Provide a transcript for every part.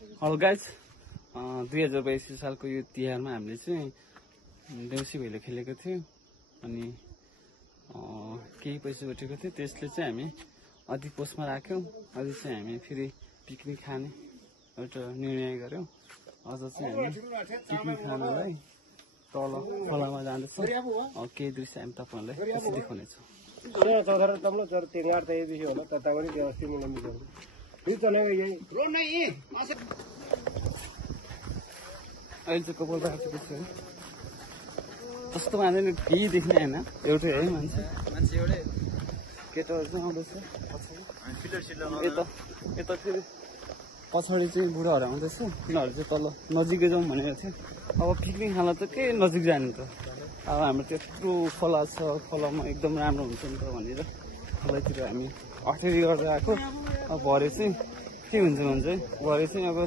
Hello guys 2022 सालको यो तिहारमा हामीले चाहिँ देउसी भैलो खेलेको थियो अनि केही पैसा उठेको थियो त्यसले चाहिँ हामी अधिक पोस्टमा राख्यौं अझै चाहिँ हामी फेरि पिकनिक खाने एउटा निर्णय गर्यौं अझ चाहिँ हामी पिकनिक खानलाई तल खोलामा जाँदैछौं केही दृश्य हामी तपाईहरुलाई पछि देखाउनेछौं अहिले चाहिँ कपाल राखेको छ जस्तो मान्छे केही देख्ने होइन एउटै है मान्छे एउटै केटाहरू चाहिँ आउँदैछ यता फेरि पछाडि चाहिँ बुढाहरू आउँदैछ तिनीहरू चाहिँ तल नजिकै जाउँ भनेको थियो अब पिकनिक खान त के नजिक जाने त अब हाम्रो त्यत्रो खोला छ खोलामा एकदम राम्रो हुन्छ नि त भनेर खोलातिर हामी अठेरी गरेर आएको अब भरे चाहिँ के हुन्छ भन्छ भरे चाहिँ अब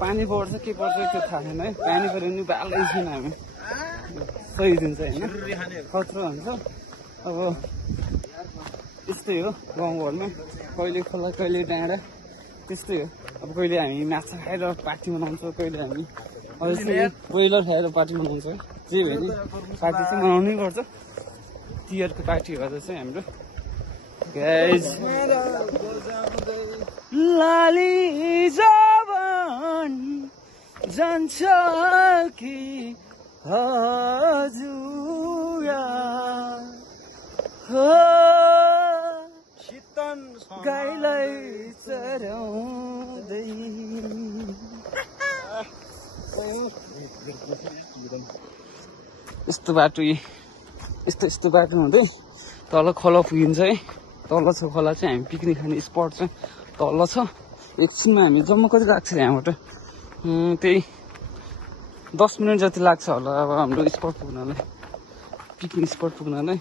पानी पर्छ के पर्छ त्यो थाहा छैन है पानी पऱ्यो भने बालै छैन हामी सही दिन्छ होइन खतरा हुन्छ अब त्यस्तै हो गाउँघरमा कहिले खोला कहिले डाँडा त्यस्तै हो अब कहिले हामी माछा खाएर पार्टी मनाउँछौँ कहिले हामी अझै ब्रोइलर खाएर पार्टी मनाउँछौँ जे भए नि पार्टी चाहिँ मनाउनै पर्छ तिहारको पार्टी गर्दा चाहिँ हाम्रो गाइज लाली जवान जान्छ कि हजुरा हो गाईलाई चराउँदै यस्तो बाटो यस्तो बाटो हुँदै तल खोला पुगिन्छ है तल छ खोला चाहिँ हामी पिकनिक खाने स्पट चाहिँ तल छ एकछिनमा हामी जम्मा कति लाग्छ यहाँबाट त्यही 10 मिनट जति लाग्छ होला अब हाम्रो स्पट पुग्नलाई पिकनिक स्पट पुग्नलाई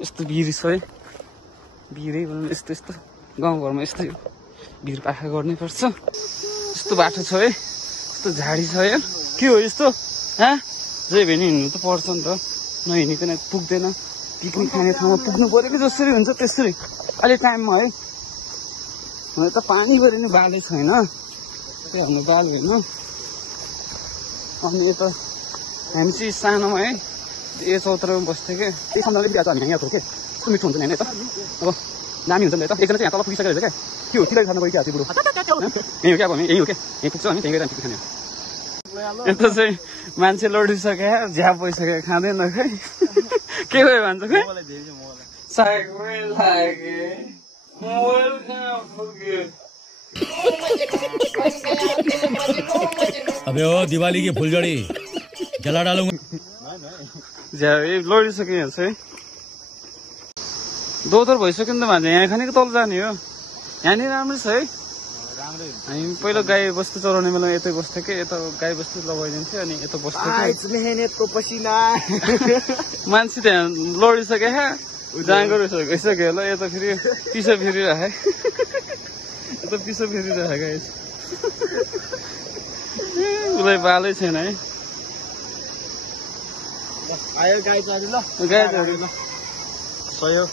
यस्तो भिर छ है भिरै भनौँ यस्तो गाउँघरमा यस्तै हो भिर पाखा गर्नैपर्छ यस्तो बाटो छ है यस्तो झाडी छ यार के हो यस्तो जे भने हिँड्नु त पर्छ नि त नहिँडिकन पुग्दैन पिकनिक खाने ठाउँमा पुग्नु पऱ्यो कि जसरी हुन्छ त्यसरी अहिले टाइममा है हुन त पानी पऱ्यो नि बालै छैन त्यो हाम्रो बाल होइन अनि यता हामी चाहिँ सानोमा है चौतारामा बस्थ्यो क्या त्यही खण्डले बिहा त हामी यहाँ थियो के कस्तो मिठो हुन्छ नि होइन यता अब दामी हुन्छ नि त एकजना चाहिँ यहाँ तल पुगिसकेको रहेछ क्या के हो किन खानु गइरहेको थियो बुढो यहीँ हो क्या अब हामी यहीँ हो क्या यहीँ पुग्छ हामी त्यहीँ गएर पिकनिक खाने यता चाहिँ मान्छे लडिसक्यो झ्याप भइसक्यो खाँदैन खै के भयो भन्छ खै अबे ओ दिवाली की फुलझड़ी जला डालूंगा लडिसक्यो यहाँ चाहिँ दोधर भइसक्यो नि त भन्छ यहाँ खानेको तल जाने हो यहाँनिर राम्रो छ है हामी पहिला गाई बस्तु चलाउने बेला यतै बस्थ्यो कि यता गाई बस्तु लगाइदिन्थ्यो अनि यता बस्थ्यो मान्छे त्यहाँ लडिसक्यो जाँगो गइसक्यो होला यता फेरि पिसो फेरिराखे यता पिसो फेरिराखेको उसलाई बालै छैन है आयो गाई चढी ल भयो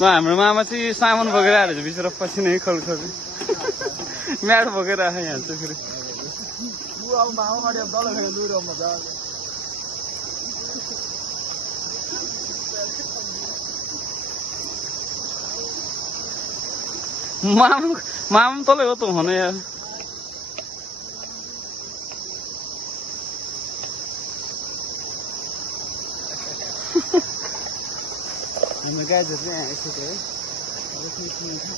हाम्रो मामा चाहिँ सामान बोकेर आएर बिचरा पछि नै खलखल म्याट बोकेर आयो यहाँ चाहिँ फेरि मामा तलै हो त हुनु यार हाम्रो गाईहरू चाहिँ यहाँ आइसक्यो है अब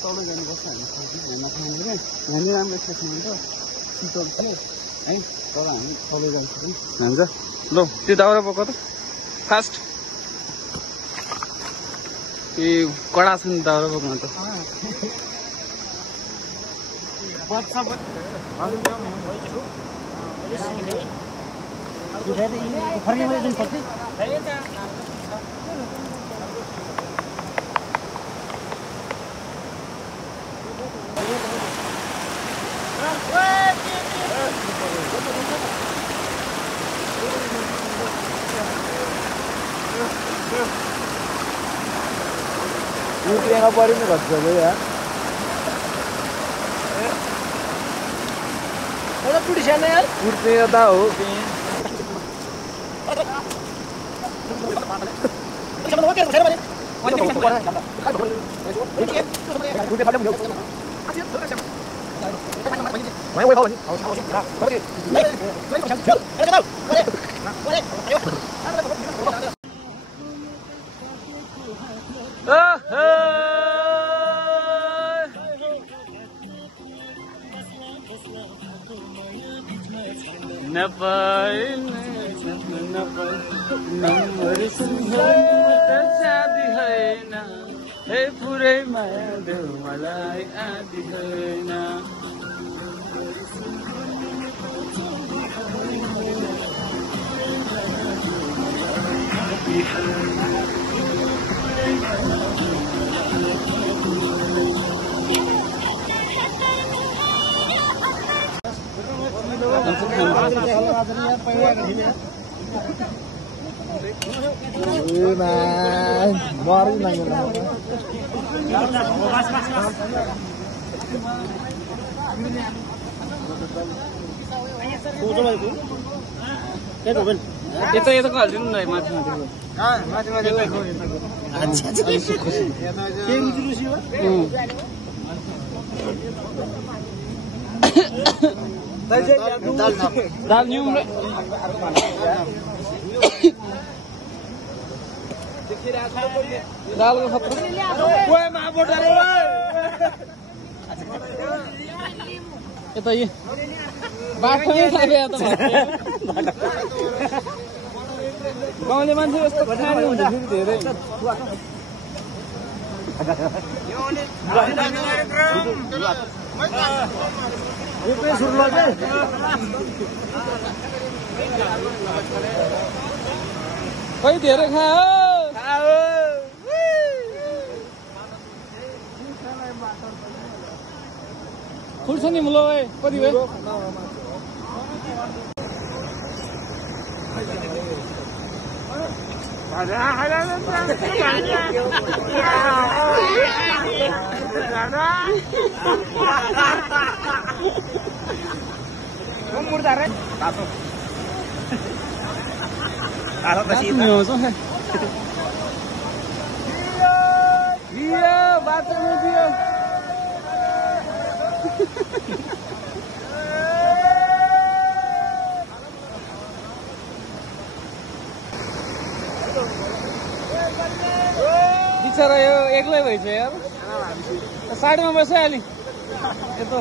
तल जानुपर्छ हामी खाना खानु क्या यहाँनिर राम्रो छ त शीतल थियो है तर हामी तल जान्छ हुन्छ ल त्यो दाउरा बोक त फास्ट ए कडा छ नि दाउरा बोक्न त Nutriang apa ini nggak bisa ya? पुट्ने यता हो हे पुरै माया देऊ मलाई आदि होइन यता यताको हालिदिनु न माथि दाल न्यू दालको खतरा यता यी बाटोमै खाबे त गाउँले मान्छे यस्तो खाने हुन्छ फेरि धेरै खै धेरै खायो खुल्छ नि मुलो कति भयो बिचरा यो एक्लै भएछ यार साइडमा बसिहाली यता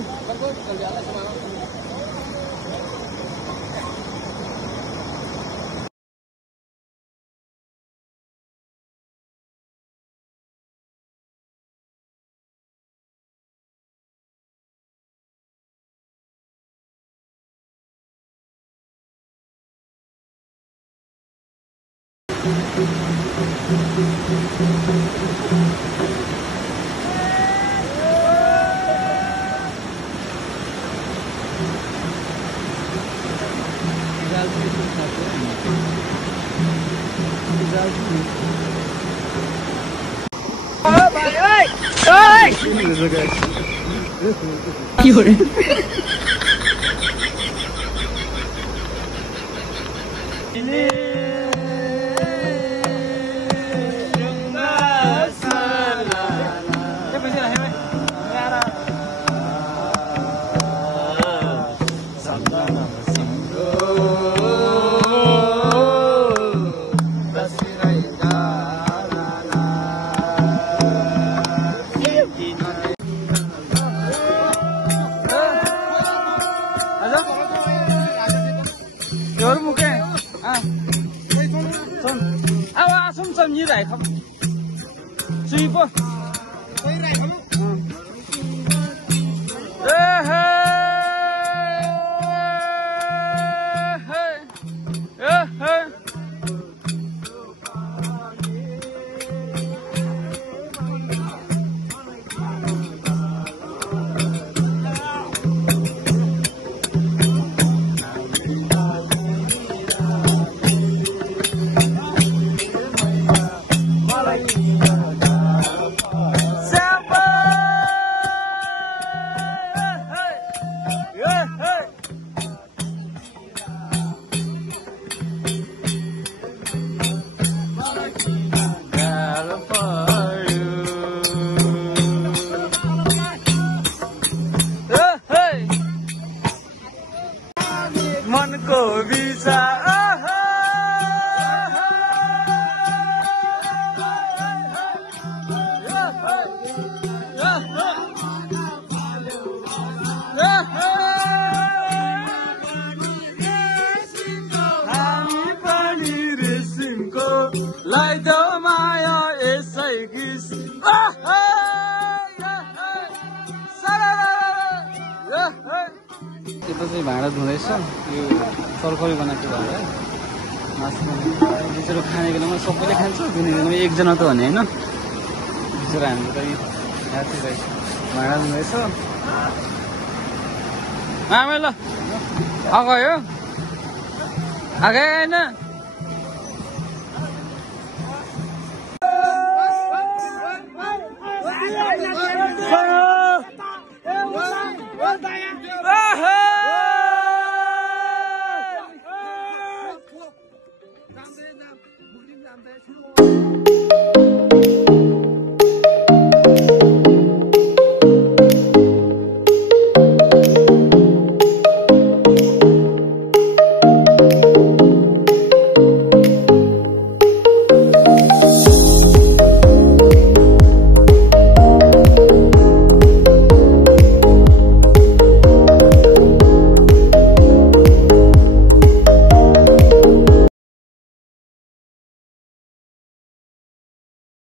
यता चाहिँ भाँडा धुँदैछ यो तरकारी बनाएको भाँडा मासु बिचरा खाने बेलामा सबैले खान्छ धुने बेलामा एकजना त भने होइन बिचरा हाम्रो त यात्री रहेछ भाँडा धुँदैछ आमा ल आगयो आगएन